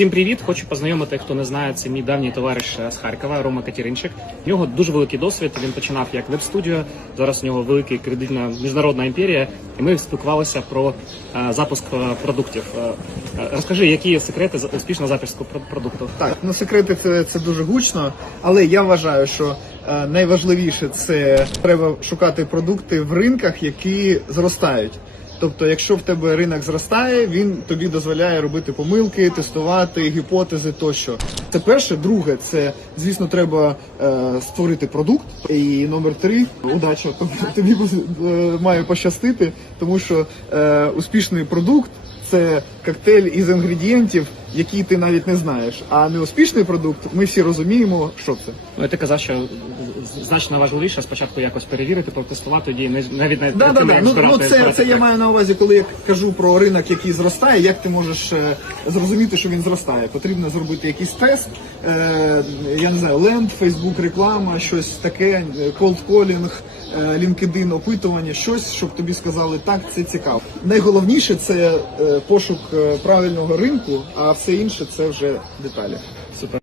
Всім привіт! Хочу познайомити, хто не знає, це мій давній товариш з Харкова, Рома Катеринчик. У нього дуже великий досвід. Він починав як веб-студіо. Зараз у нього великий кредитна міжнародна імперія. І ми спілкувалися про е, запуск е, продуктів. Е, е, розкажи, які є секрети успішного запуску про- продукту? Так, ну секрети це, це дуже гучно, але я вважаю, що е, найважливіше це треба шукати продукти в ринках, які зростають. Тобто, якщо в тебе ринок зростає, він тобі дозволяє робити помилки, тестувати гіпотези тощо. Це перше. Друге, це звісно, треба е, створити продукт. І номер три удача. Тобто тобі е, має пощастити, тому що е, успішний продукт це коктейль із інгредієнтів, які ти навіть не знаєш. А неуспішний продукт, ми всі розуміємо, що це. Ну, ти казав, що значно важливіше спочатку якось перевірити, протестувати, тоді не навіть не Да, да, да. Ну, ну це, це я маю на увазі, коли я кажу про ринок, який зростає. Як ти можеш е, зрозуміти, що він зростає? Потрібно зробити якийсь тест. Е, я не знаю, ленд, Фейсбук, реклама, щось таке, cold calling, е, LinkedIn, опитування, щось, щоб тобі сказали, так, це цікаво. Найголовніше це е, пошук е, правильного ринку, а все інше це вже деталі. Супер.